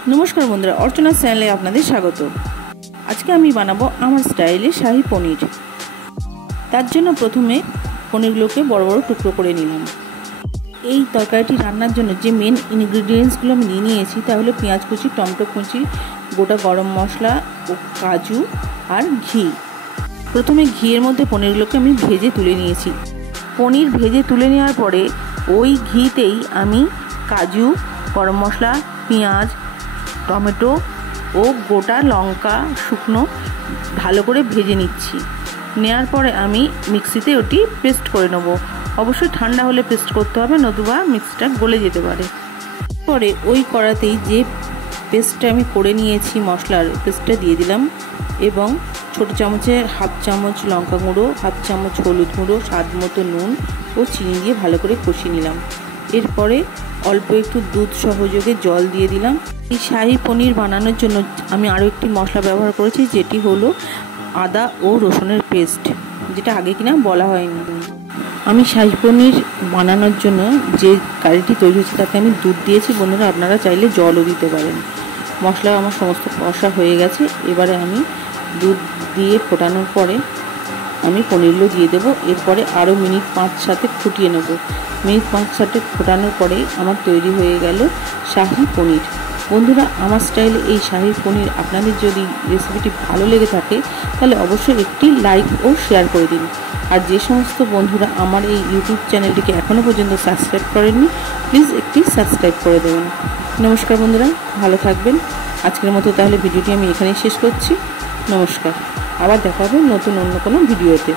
नमस्कार बंधुरा अर्चना चैनेले आपनादेर स्वागत। आज के आमी बानाबो आमार स्टाइले शाही पनीर। तार जोन्नो प्रथमे पनीरगुलोके बड़ बड़ टुकरो करे निलाम। এই তরকারিটি রান্নার জন্য যে মেন ইনগ্রেডিয়েন্টসগুলো আমি নিয়ে নিয়েছি তা হলো পেঁয়াজ কুচি, টমেটো কুচি, গোটা গরম মশলা ও কাজু আর ঘি। প্রথমে ঘিয়ের মধ্যে পনিরগুলোকে আমি ভেজে তুলে নিয়েছি। পনির ভেজে তুলে নেওয়ার পরে ওই ঘিতেই আমি কাজু, গরম মশলা, পেঁয়াজ, টমেটো ও গোটা লঙ্কা শুকনো ভালো করে ভেজে নিচ্ছি। নেওয়ার পরে আমি মিক্সিতে ওটি পেস্ট করে নেব। অবশ্যই ঠান্ডা হলে পেস্ট করতে হবে, নতুবা মিক্সিটা গলে যেতে পারে। পরে ওই কড়াতেই যে পেস্টটা আমি করে নিয়েছি মশলার পেস্টটা দিয়ে দিলাম এবং ছোটো চামচের হাফ চামচ লঙ্কা গুঁড়ো, হাফ চামচ হলুদ গুঁড়ো, স্বাদ মতো নুন ও চিনি দিয়ে ভালো করে কষিয়ে নিলাম। এরপরে অল্প একটু দুধ সহযোগে জল দিয়ে দিলাম। এই শাহি পনির বানানোর জন্য আমি আরও একটি মশলা ব্যবহার করেছি, যেটি হলো আদা ও রসুনের পেস্ট, যেটা আগে কিনা বলা হয়নি। আমি শাহি পনির বানানোর জন্য যে কারিটি তৈরি হচ্ছে তাতে আমি দুধ দিয়েছি। বন্ধুরা, আপনারা চাইলে জলও দিতে পারেন। মশলা আমার সমস্ত কষা হয়ে গেছে। এবারে আমি দুধ দিয়ে ফোটানোর পরে আমি পনিরগুলো দিয়ে দেবো। এরপরে আরও মিনিট 5-7 ফুটিয়ে নেব। মিনিট 5-7 ফোটানোর পরে আমার তৈরি হয়ে গেল শাহি পনির। বন্ধুরা, আমার স্টাইলে এই শাহি পনির আপনাদের যদি রেসিপিটি ভালো লেগে থাকে তাহলে অবশ্যই একটি লাইক ও শেয়ার করে দিন। আর যে সমস্ত বন্ধুরা আমার এই ইউটিউব চ্যানেলটিকে এখনও পর্যন্ত সাবস্ক্রাইব করেননি, প্লিজ একটি সাবস্ক্রাইব করে দেবেন। নমস্কার বন্ধুরা, ভালো থাকবেন। আজকের মতো তাহলে ভিডিওটি আমি এখানেই শেষ করছি। নমস্কার, আবার দেখা হবে নতুন অন্য কোনো ভিডিওতে।